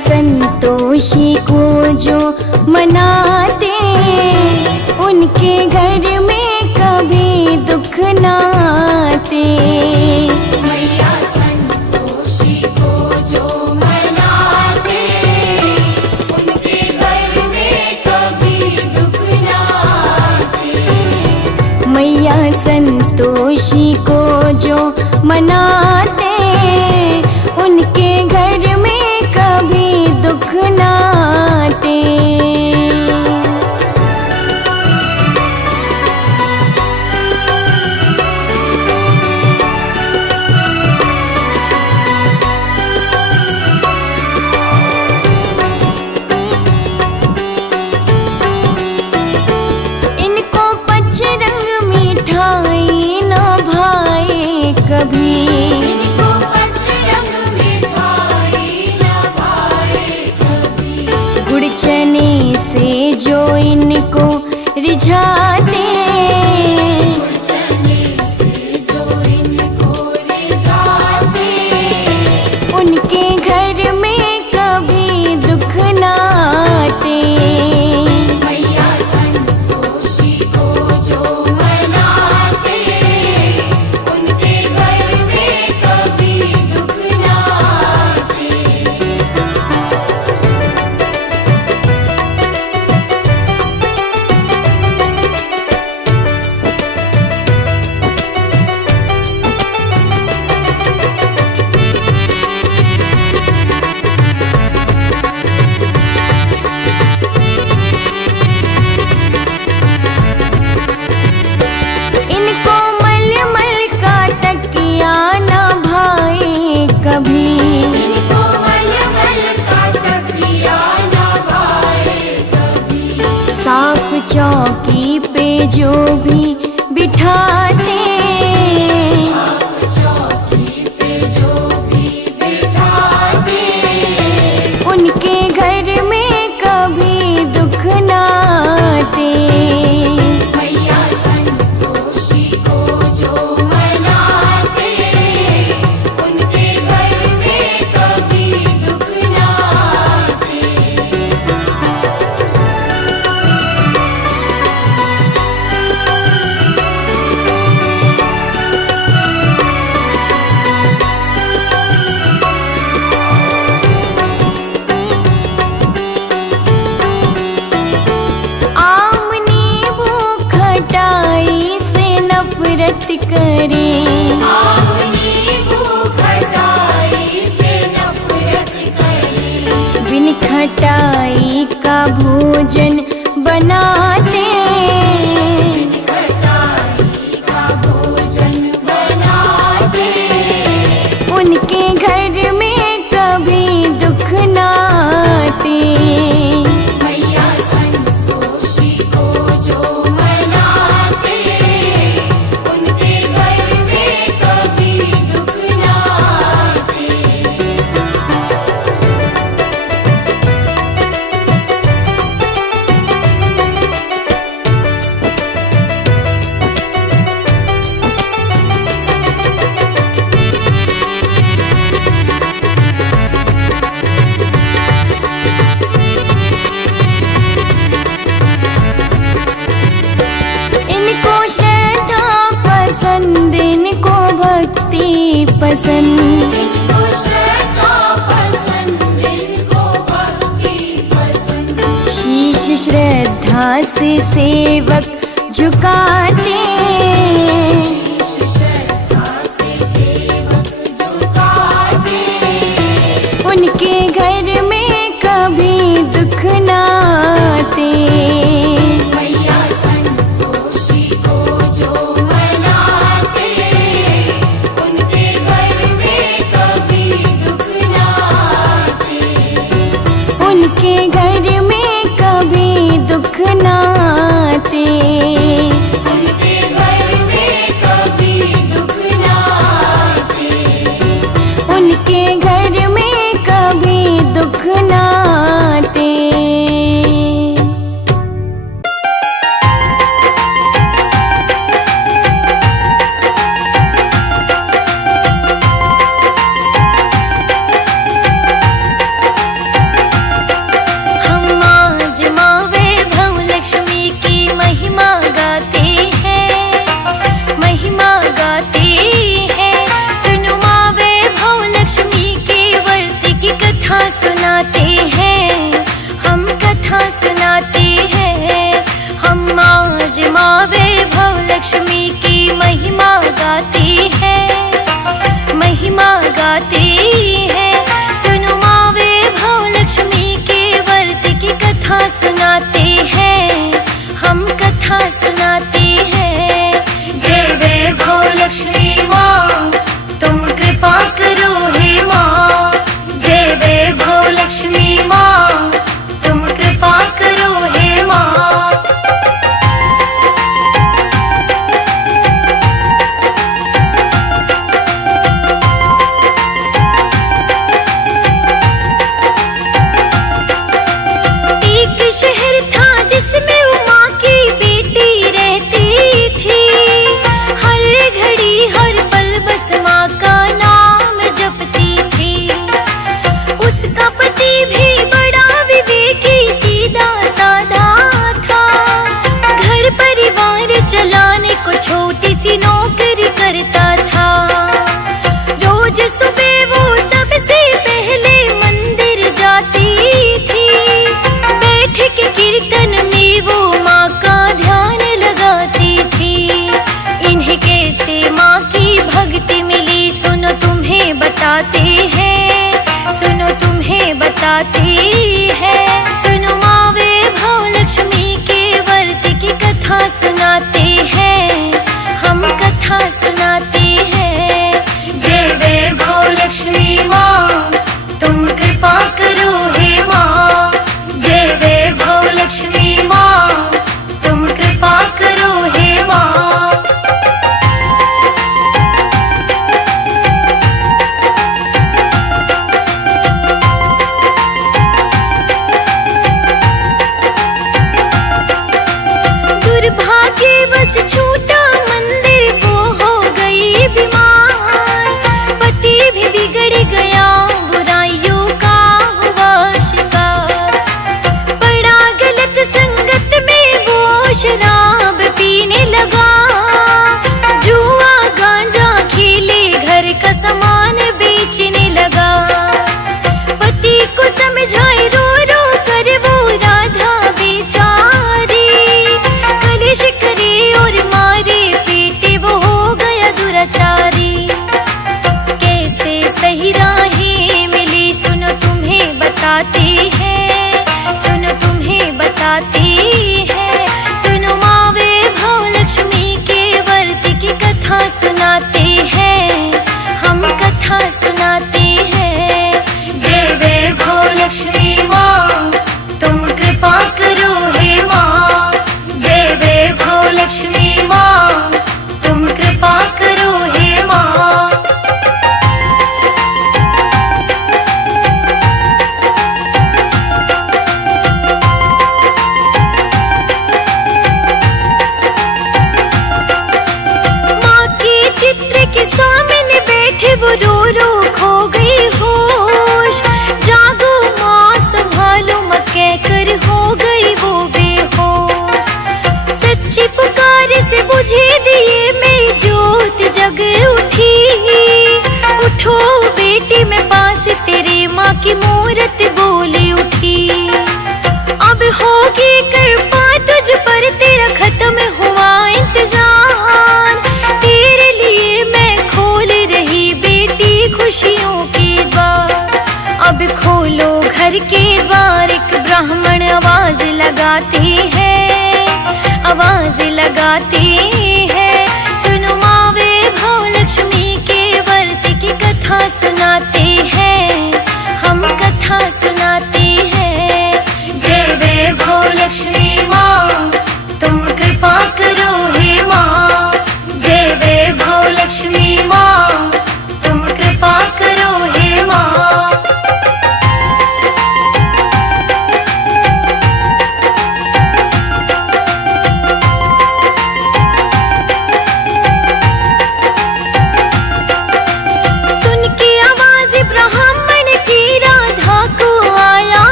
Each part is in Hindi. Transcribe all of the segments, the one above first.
संतोषी को जो मनाते, उनके घर में कभी दुख ना आते। मैया संतोषी को जो मनाते, उनके घर में कभी दुख ना आते। मैया संतोषी को जो मनाते, उनके घर में कभी दुख ना आते। इनको पचरंग मिठाई ना भाए कभी, इनको पचरंग मिठाई ना भाए कभी। गुड़ चने से जो इनको रिझाते, गुड़ चने से जो इनको रिझाते, उनके घर में कभी दुख ना आते। मैया संतोषी को जो मनाते, उनके घर में कभी दुख ना आते। इनको मलमल का तकिया ना भाए कभी, इनको मलमल का तकिया ना भाए कभी। साफ चौकी पे जो भी बिठाते, साफ चौकी पे जो भी बिठाते, उनके घर में कभी दुख ना आते। मैया संतोषी को जो मनाते, उनके घर में कभी दुख ना आते। आम नींबू खटाई से नफरत करें, आम नींबू खटाई से नफरत करें। बिन खटाई का भोजन बनाते, बिन खटाई का भोजन बनाते, उनके घर में कभी दुख ना आते। मैया संतोषी को जो मनाते, उनके घर में कभी दुख ना आते। इनको श्रद्धा पसंद, इनको भक्ति पसंद, इनको श्रद्धा पसंद, इनको भक्ति पसंद। शीश श्रद्धा से सेवक झुकाते, शीश श्रद्धा से सेवक झुकाते, उनके घर में कभी दुख ना आते। मैया संतोषी को जो मनाते, उनके घर में कभी दुख ना आते। उनके घर में कभी दुख ना आते।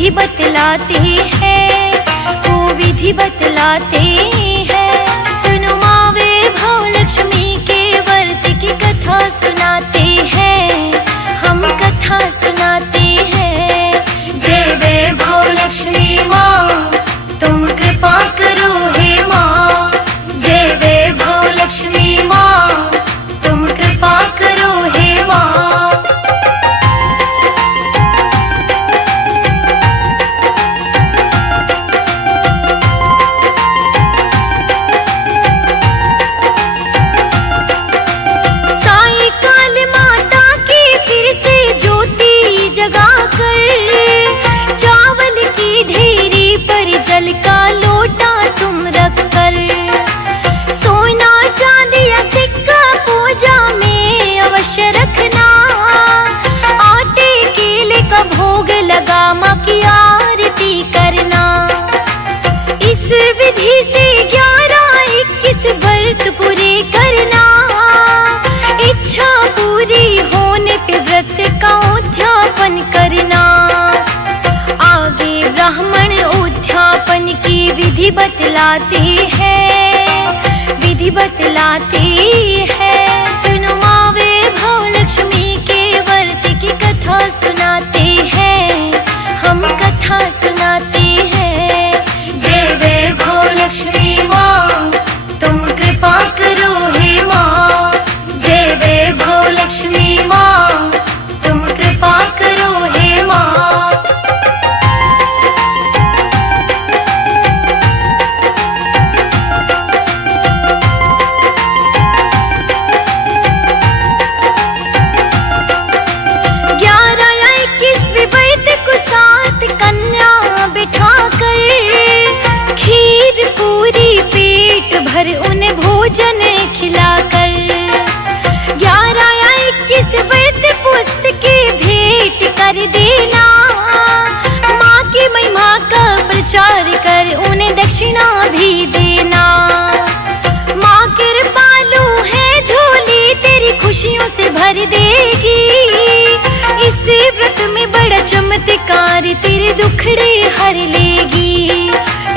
विधि बतलाते हैं, वो विधि बतलाते हैं। सुनो माँ वैभव लक्ष्मी के व्रत की कथा सुनाते हैं, हम कथा सुनाते हैं। जय वैभव लक्ष्मी माँ तुम कृपा करो हे माँ, जय वैभव लक्ष्मी माँ तुम कृपा करो हे माँ। जल का लोटा तुम रख कर, सोना चांदी या सिक्का पूजा में अवश्य रखना। आटे केले का भोग लगा माँ की आरती करना। इस विधि से 11-21 व्रत पूरे करना। इच्छा पूरी होने पे व्रत का उद्यापन करना। आगे ब्राह्मण उद्यापन की विधि बतलाते हैं, विधि बतलाते हैं। सुनो माँ वैभव लक्ष्मी के व्रत की कथा सुनाते हैं, हम कथा सुनाते हैं। जय वैभव लक्ष्मी माँ तुम कृपा करो हे माँ, जय वैभव लक्ष्मी माँ तुम कृपा करो हे माँ। भर उन्हें भोजन खिलाकर 11-21 व्रत पुस्तकें भेंट कर देना। माँ की महिमा का प्रचार कर उन्हें दक्षिणा भी देना। माँ कृपालु है झोली तेरी खुशियों से भर देगी। इस व्रत में बड़ा चमत्कार तेरे दुखड़े हर लेगी।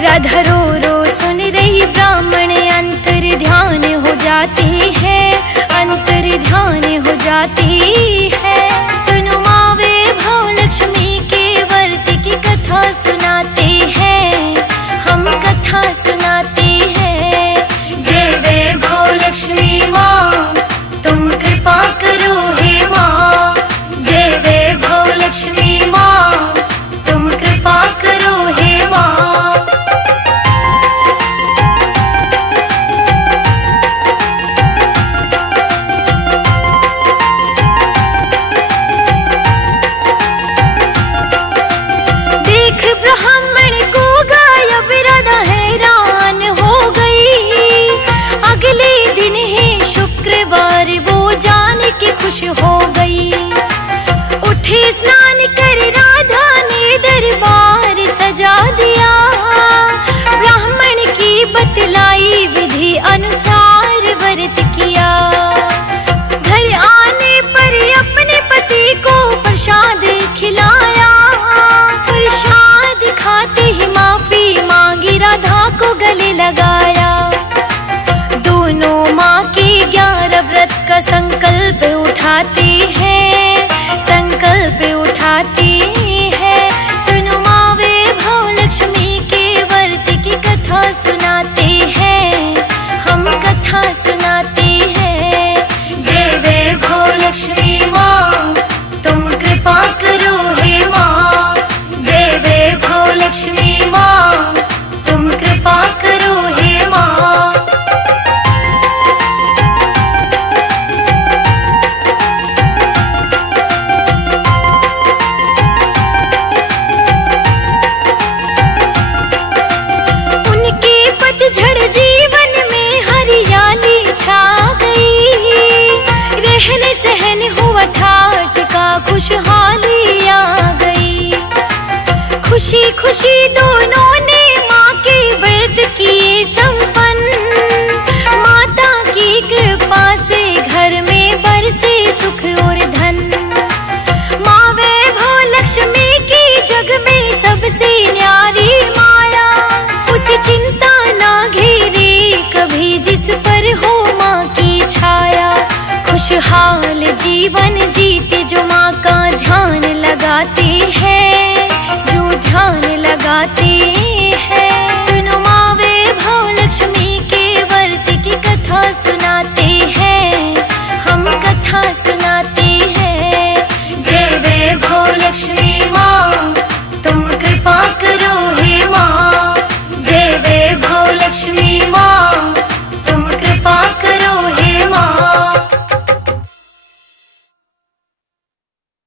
राधा रो रो सुन रही ब्राह्मण अंतर ध्यान हो जाती है, अंतर ध्यान हो जाती है। सुनो माँ वैभव लक्ष्मी के व्रत की कथा सुनाते हैं, हम कथा सुनाते हैं। जय वैभव लक्ष्मी माँ तुम कृपा करो हे माँ, जय वैभव लक्ष्मी माँ तुम कृपा करो हे माँ। खुश हो गई, उठी स्नान कर राधा ने दरबार सजा दिया। ब्राह्मण की बतलाई विधि अनुसार व्रत किया। घर आने पर अपने पति को प्रसाद खिलाया। प्रसाद खाते ही माफी मांगी, राधा को गले लगाया। दोनों माँ के 11 व्रत का संकल्प उठाते हैं, संकल्प उठाते हैं। सुनो माँ वैभव लक्ष्मी के व्रत की कथा सुनाते हैं, हम कथा सुनाते हैं। जय वैभव लक्ष्मी माँ तुम कृपा करो हे माँ, जय वैभव लक्ष्मी माँ तुम कृपा करो हे माँ। खुशहाली आ गई। खुशी खुशी दोनों ने माँ के व्रत किए संपन्न। माता की कृपा से घर में बरसे सुख और धन। माँ वैभव लक्ष्मी की जग में सब सबसे न्यारी